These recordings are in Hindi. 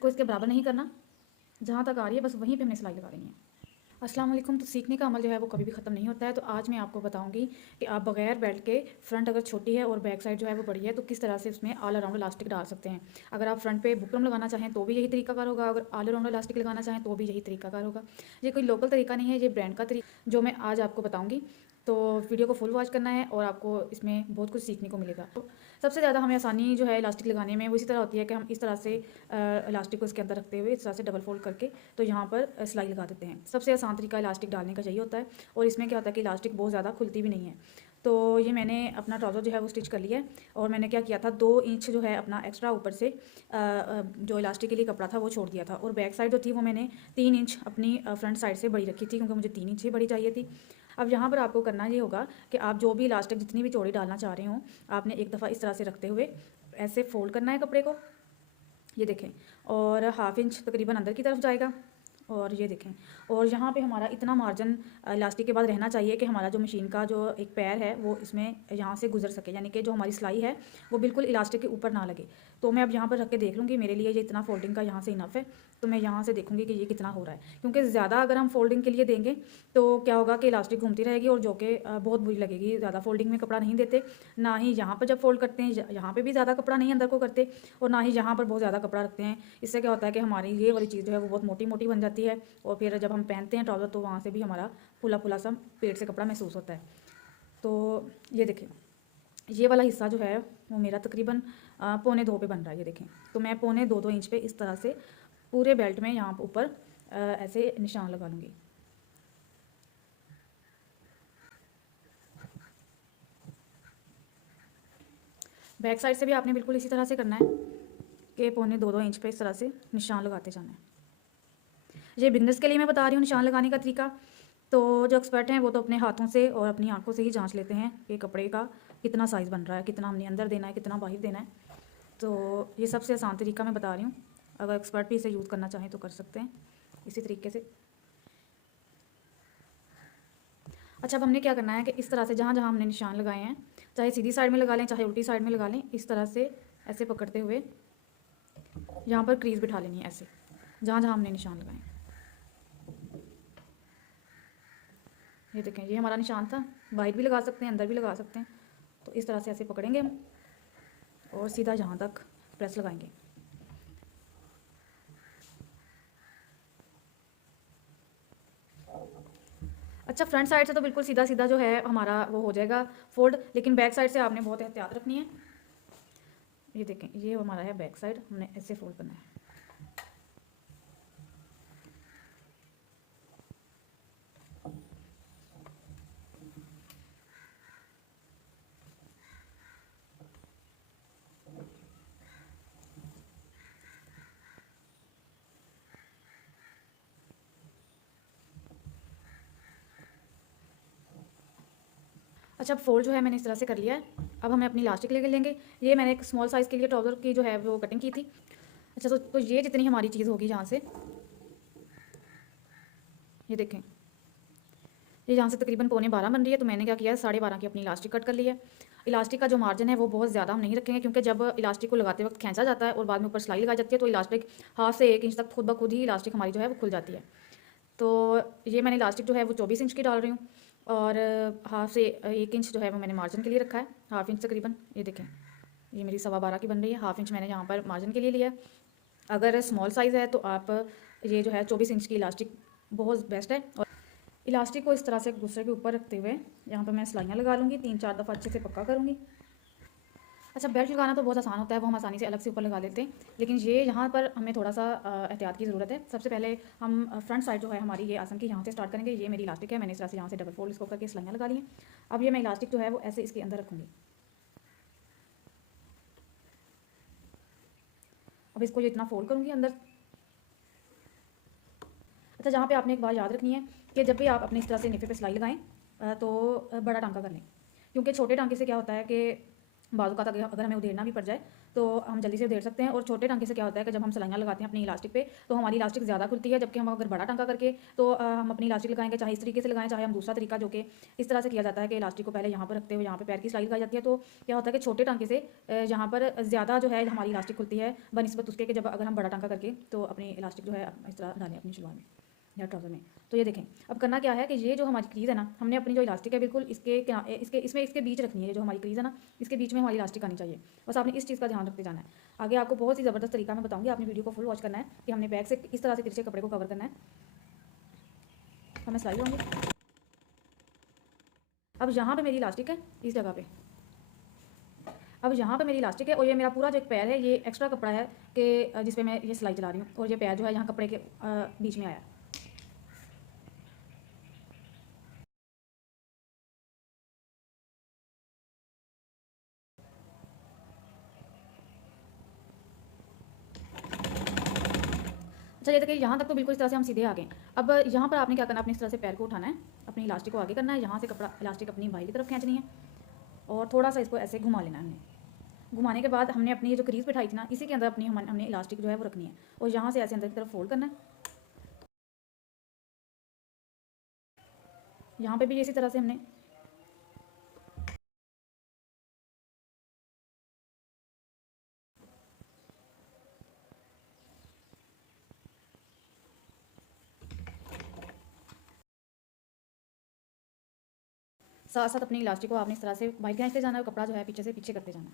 इसको इसके बराबर नहीं करना, जहाँ तक आ रही है बस वहीं पे हमने सिलाई लगा देनी है। अस्सलाम वालेकुम। तो सीखने का अमल जो है वो कभी भी ख़त्म नहीं होता है। तो आज मैं आपको बताऊंगी कि आप बगैर बेल्ट के फ्रंट अगर छोटी है और बैक साइड जो है वो बड़ी है तो किस तरह से उसमें ऑल अराउंड इलास्टिक डाल सकते हैं। अगर आप फ्रंट पे बुकरम लगाना चाहें तो भी यही तरीकाकार होगा, अगर ऑल अराउंड इलास्टिक लगाना चाहें तो भी यही तरीकाकार होगा। ये कोई लोकल तरीका नहीं है, ये ब्रांड का तरीका जो मैं आज आपको बताऊँगी। तो वीडियो को फुल वॉच करना है और आपको इसमें बहुत कुछ सीखने को मिलेगा। तो सबसे ज़्यादा हमें आसानी जो है इलास्टिक लगाने में वो इसी तरह होती है कि हम इस तरह से इलास्टिक को इसके अंदर रखते हुए इस तरह से डबल फोल्ड करके तो यहाँ पर सिलाई लगा देते हैं। सबसे आसान तरीका इलास्टिक डालने का यही होता है। और इसमें क्या होता है कि इलास्टिक बहुत ज़्यादा खुलती भी नहीं है। तो ये मैंने अपना ट्राउज़र जो है वो स्टिच कर लिया है और मैंने क्या किया था 2 इंच जो है अपना एक्स्ट्रा ऊपर से जो इलास्टिक के लिए कपड़ा था वो छोड़ दिया था। और बैक साइड जो थी वो मैंने 3 इंच अपनी फ्रंट साइड से बड़ी रखी थी क्योंकि मुझे 3 इंच ही बड़ी चाहिए थी। अब यहाँ पर आपको करना ये होगा कि आप जो भी इलास्टिक जितनी भी चौड़ी डालना चाह रहे हो आपने एक दफ़ा इस तरह से रखते हुए ऐसे फोल्ड करना है कपड़े को, ये देखें, और हाफ इंच तकरीबन अंदर की तरफ जाएगा। और ये देखें, और यहाँ पे हमारा इतना मार्जिन इलास्टिक के बाद रहना चाहिए कि हमारा जो मशीन का जो एक पैर है वो इसमें यहाँ से गुजर सके, यानी कि जो हमारी सिलाई है वो बिल्कुल इलास्टिक के ऊपर ना लगे। तो मैं अब यहाँ पर रख के देख लूँगी, मेरे लिए ये इतना फोल्डिंग का यहाँ से इनफ है। तो मैं यहाँ से देखूँगी कि ये कितना हो रहा है, क्योंकि ज़्यादा अगर हम फोल्डिंग के लिए देंगे तो क्या होगा कि इलास्टिक घूमती रहेगी और जो कि बहुत बुरी लगेगी। ज़्यादा फोल्डिंग में कपड़ा नहीं देते, ना ही यहाँ पर जब फोल्ड करते हैं यहाँ पर भी ज़्यादा कपड़ा नहीं अंदर को करते, और ना ही यहाँ पर बहुत ज़्यादा कपड़ा रखते हैं। इससे क्या होता है कि हमारी ये वाली चीज़ जो है वो बहुत मोटी मोटी बन जाती है और फिर जब हम पहनते हैं ट्राउज़र तो वहाँ से भी हमारा फुला फुला सा पेट से कपड़ा महसूस होता है। तो ये देखें, ये वाला हिस्सा जो है वो मेरा तकरीबन 1.25 पे बन रहा है, ये देखें। तो मैं 1.25-2 इंच पे इस तरह से पूरे बेल्ट में यहाँ ऊपर ऐसे निशान लगा लूँगी। बैक साइड से भी आपने बिल्कुल इसी तरह से करना है कि 1.25-2 इंच पे इस तरह से निशान लगाते जाना है। ये बिजनेस के लिए मैं बता रही हूँ निशान लगाने का तरीका। तो जो एक्सपर्ट हैं वो तो अपने हाथों से और अपनी आंखों से ही जांच लेते हैं कि कपड़े का कितना साइज़ बन रहा है, कितना हमने अंदर देना है, कितना बाहर देना है। तो ये सबसे आसान तरीका मैं बता रही हूँ, अगर एक्सपर्ट भी इसे यूज़ करना चाहें तो कर सकते हैं इसी तरीके से। अच्छा, अब हमने क्या करना है कि इस तरह से जहाँ जहाँ हमने निशान लगाए हैं, चाहे सीधी साइड में लगा लें चाहे उल्टी साइड में लगा लें, इस तरह से ऐसे पकड़ते हुए यहाँ पर क्रीज बिठा लेनी है ऐसे, जहाँ जहाँ हमने निशान लगाए। ये देखें, ये हमारा निशान था, बाहर भी लगा सकते हैं अंदर भी लगा सकते हैं। तो इस तरह से ऐसे पकड़ेंगे हम और सीधा यहाँ तक प्रेस लगाएंगे। अच्छा, फ्रंट साइड से तो बिल्कुल सीधा सीधा जो है हमारा वो हो जाएगा फोल्ड, लेकिन बैक साइड से आपने बहुत एहतियात रखनी है। ये देखें, ये हमारा है बैक साइड, हमने ऐसे फोल्ड करना है। अच्छा, अब फोल्ड जो है मैंने इस तरह से कर लिया है। अब हमें अपनी इलास्टिक लेके लेंगे। ये मैंने एक स्मॉल साइज़ के लिए ट्राउज़र की जो है वो कटिंग की थी। अच्छा, तो ये जितनी हमारी चीज़ होगी यहाँ से, ये देखें, ये यहाँ से तकरीबन 11:15 बन रही है। तो मैंने क्या किया है 12:30 की अपनी इलास्टिक कट कर ली है। इलास्टिक का जो मार्जिन है वो बहुत ज़्यादा हम नहीं रखेंगे, क्योंकि जब इलास्टिक को लगाते वक्त खींचा जाता है और बाद में ऊपर सिलाई लगाई जाती है तो इलास्टिक हाफ से 1 इंच तक खुद ब खुद ही इलास्टिक हमारी जो है वो खुल जाती है। तो ये मैंने इलास्टिक जो है वो 24 इंच की डाल रही हूँ और हाफ से 1 इंच जो है वो मैंने मार्जिन के लिए रखा है, हाफ इंच तकरीबन। ये देखें, ये मेरी 12:15 की बन रही है, हाफ इंच मैंने यहाँ पर मार्जिन के लिए लिया है। अगर स्मॉल साइज़ है तो आप ये जो है 24 इंच की इलास्टिक बहुत बेस्ट है। और इलास्टिक को इस तरह से एक दूसरे के ऊपर रखते हुए यहाँ पर मैं सिलाइयाँ लगा लूँगी, 3-4 दफ़ा अच्छे से पक्का करूँगी। अच्छा, बेल्ट लगाना तो बहुत आसान होता है, वो हम आसानी से अलग से ऊपर लगा लेते हैं, लेकिन ये यहाँ पर हमें थोड़ा सा एहतियात की ज़रूरत है। सबसे पहले हम फ्रंट साइड जो है हमारी ये आसन की यहाँ से स्टार्ट करेंगे। ये मेरी इलास्टिक है, मैंने इस तरह से यहाँ से डबल फोल्ड इसको करके सिलाइयाँ लगा ली हैं। अब ये मैं इलास्टिक जो है वो ऐसे इसके अंदर रखूँगी। अब इसको ये इतना फोल्ड करूँगी अंदर। अच्छा, जहाँ पे आपने एक बात याद रखनी है कि जब भी आप अपने इस तरह से निफे पे सिलाई लगाएं तो बड़ा टांका कर लें, क्योंकि छोटे टांके से क्या होता है कि बाजू का अगर हमें उधेड़ना भी पड़ जाए तो हम जल्दी से उधेड़ सकते हैं। और छोटे टांके से क्या होता है कि जब हम सलाइयाँ लगाते हैं अपनी इलास्टिक पे तो हमारी इलास्टिक ज़्यादा खुलती है, जबकि हम अगर बड़ा टांका करके तो हम अपनी इलास्टिक लगाएंगे, चाहे इस तरीके से लगाएं चाहे हम दूसरा तरीका जो कि इस तरह से किया जाता है कि इलास्टिक को पहले यहाँ पर रखते हुए यहाँ पर पैर की सिलाई लगाई जाती है। तो क्या होता है कि छोटे टांके से यहाँ पर ज़्यादा जो है हमारी इलास्टिक खुलती है बनिस्बत उसके कि जब अगर हम बड़ा टांका करके तो अपनी इलास्टिक जो है इस तरह डालें अपनी शलवार में या ट्राउज़र में। तो ये देखें, अब करना क्या है कि ये जो हमारी क्रीज़ है ना, हमने अपनी जो इलास्टिक है बिल्कुल इसके बीच रखनी है। जो हमारी क्रीज़ है ना, इसके बीच में हमारी इलास्टिक आनी चाहिए। बस आपने इस चीज़ का ध्यान रखते जाना है। आगे आपको बहुत ही ज़बरदस्त तरीका मैं बताऊंगी, आपने वीडियो को फुल वॉच करना है कि हमने बैक से इस तरह से तिरछे कपड़े को कवर करना है। तो मैं सिलाई लूँगी। अब यहाँ पे मेरी इलास्टिक है इस जगह पे, अब यहाँ पे मेरी इलास्टिक है और ये मेरा पूरा जो एक पैर है ये एक्स्ट्रा कपड़ा है कि जिस पे मैं ये सिलाई चला रही हूँ, और ये पैर जो है यहाँ कपड़े के बीच में आया है। अच्छा, ये देखिए यहाँ तक तो बिल्कुल इस तरह से हम सीधे आ गए। अब यहाँ पर आपने क्या करना है, अपनी इस तरह से पैर को उठाना है, अपनी इलास्टिक को आगे करना है, यहाँ से कपड़ा इलास्टिक अपनी बाई की तरफ खींचनी है और थोड़ा सा इसको ऐसे घुमा लेना है हमने। घुमाने के बाद हमने अपनी जो क्रीज बिठाई थी ना, इसी के अंदर अपनी हमने इलास्टिक जो है वो रखनी है और यहाँ से ऐसे अंदर की तरफ फोल्ड करना है। यहाँ पे भी इसी तरह से हमने साथ साथ अपनी इलास्टिक को आपने इस तरह से बाहर खींचते जाना है और कपड़ा जो है पीछे से पीछे करते जाना है।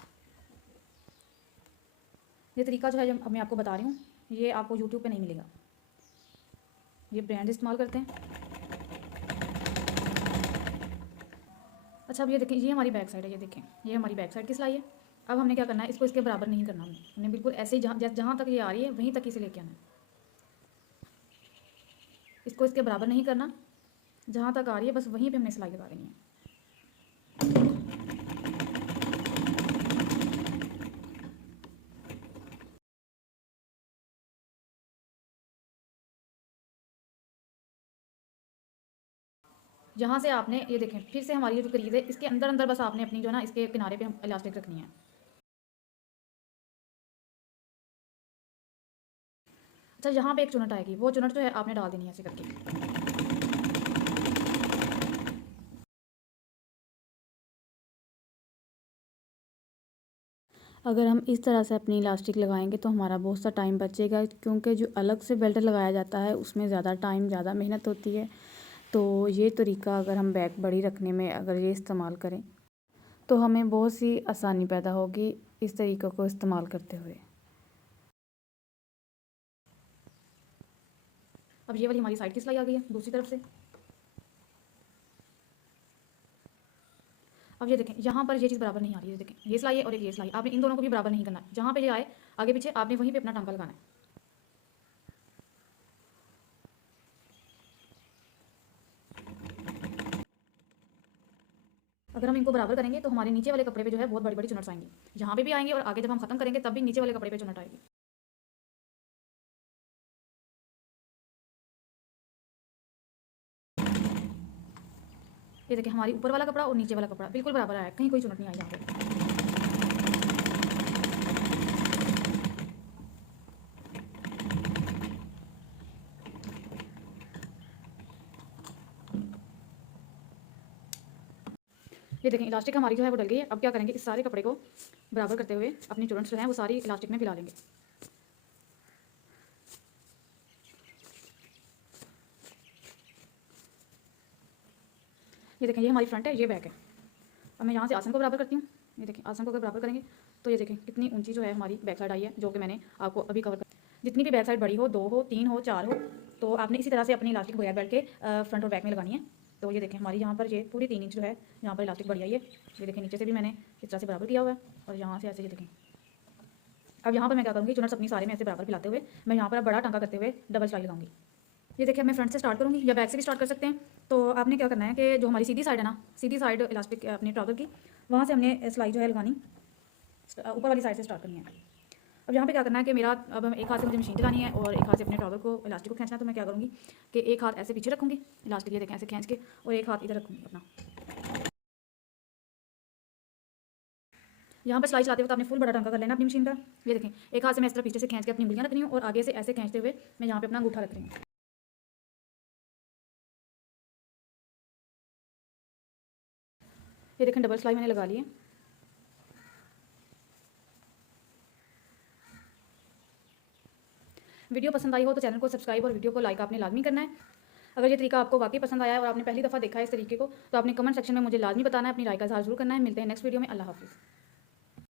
ये तरीका जो है जो मैं आपको बता रही हूँ ये आपको यूट्यूब पे नहीं मिलेगा, ये ब्रांड इस्तेमाल करते हैं। अच्छा, अब ये देखें, ये हमारी बैक साइड है, ये देखें ये हमारी बैक साइड की सिलाई है। अब हमने क्या करना है, इसको इसके बराबर नहीं करना, हमने बिल्कुल ऐसे ही जहाँ तक ये आ रही है वहीं तक इसे लेके आना है। इसको इसके बराबर नहीं करना, जहाँ तक आ रही है बस वहीं पे हमने सिलाई लगा देनी है। यहाँ से आपने ये देखें फिर से हमारी जो क्रीज है इसके अंदर अंदर बस आपने अपनी जो ना इसके किनारे पे इलास्टिक रखनी है। अच्छा, यहाँ पे एक चुनट आएगी, वो चुनट जो है आपने डाल देनी है ऐसे करके। अगर हम इस तरह से अपनी इलास्टिक लगाएंगे तो हमारा बहुत सा टाइम बचेगा, क्योंकि जो अलग से बेल्ट लगाया जाता है उसमें ज़्यादा टाइम ज़्यादा मेहनत होती है। तो ये तरीका अगर हम बैक बड़ी रखने में अगर ये इस्तेमाल करें तो हमें बहुत सी आसानी पैदा होगी इस तरीक़े को इस्तेमाल करते हुए। अब ये वाली हमारी साइड की सिलाई आ गई है दूसरी तरफ से। अब ये देखें यहाँ पर ये चीज़ बराबर नहीं आ रही है, देखें ये सिलाई है और एक ये सिलाई, आपने इन दोनों को भी बराबर नहीं करना है। जहाँ पे ये आए आगे पीछे आपने वहीं पे अपना टांका लगाना है। अगर हम इनको बराबर करेंगे तो हमारे नीचे वाले कपड़े पे जो है बहुत बड़ी बड़ी चुनट्स आएंगी, यहाँ पे भी आएंगे और आगे जब हम खत्म करेंगे तब भी नीचे वाले कपड़े पे चुनट आएगी। ये देखिए हमारी ऊपर वाला कपड़ा और नीचे वाला कपड़ा बिल्कुल बराबर आया, कहीं कोई चुनट नहीं आई यहाँ पे। ये देखें इलास्टिक हमारी जो है वो डल गई है। अब क्या करेंगे, इस सारे कपड़े को बराबर करते हुए अपनी चुनट्स जो हैं वो सारी इलास्टिक में फैला लेंगे। ये देखें ये हमारी फ्रंट है, ये बैक है। अब मैं यहाँ से आसन को बराबर करती हूँ। ये देखें आसन को अगर बराबर करेंगे तो ये देखें कितनी ऊंची जो है हमारी बैक साइड आई है, जो कि मैंने आपको अभी कवर कर। जितनी भी बैक साइड बड़ी हो, 2 हो 3 हो 4 हो, तो आपने इसी तरह से अपनी इलास्टिक बगैर बेल्ट के फ्रंट और बैक में लगानी है। तो ये देखें हमारी यहाँ पर ये पूरी 3 इंच जो है यहाँ पर इलास्टिक बड़ी आई है। ये देखें नीचे से भी मैंने इस तरह से बराबर किया हुआ है और यहाँ से ऐसे ये देखें। अब यहाँ पर मैं क्या करूँगी, चुनट्स अपनी सारे में ऐसे बराबर फैलाते हुए मैं यहाँ पर बड़ा टांका करते हुए डबल सिलाई लगाऊंगी। ये देखिए मैं फ्रंट से स्टार्ट करूँगी या बैक से भी स्टार्ट कर सकते हैं। तो आपने क्या करना है कि जो हमारी सीधी साइड है ना, सीधी साइड इलास्टिक अपने ट्राउज़र की, वहाँ से हमने सिलाई जो है लगानी ऊपर वाली साइड से स्टार्ट करनी है। अब यहाँ पे क्या करना है कि मेरा अब एक हाथ से मुझे मशीन चलानी है और एक हाथ से अपने ट्राउज़र को इलास्टिक को खींचना है। तो मैं क्या करूँगी कि एक हाथ ऐसे पीछे रखूँगी इलास्टिक, ये देखें ऐसे खींच के, और एक हाथ इधर रखूँगी अपना। यहाँ पर सिलाई चलाते वक्त आपने फुल बड़ा टांका कर लेना अपनी मशीन का। ये देखें, एक हाथ से मैं इस तरह पीछे से खींच के अपनी उंगलियां रख रही हूँ और आगे से ऐसे खींचते हुए मैं यहाँ पे अपना अंगूठा रख रही हूँ। ये देखें, डबल सिलाई मैंने लगा ली है। वीडियो पसंद आई हो तो चैनल को सब्सक्राइब और वीडियो को लाइक आपने लाजमी करना है। अगर ये तरीका आपको वाकई पसंद आया है और आपने पहली दफ़ा देखा है इस तरीके को, तो आपने कमेंट सेक्शन में मुझे लाजमी बताना है, अपनी राय का इज़हार जरूर करना है। मिलते हैं नेक्स्ट वीडियो में। अल्लाह हाफिज़।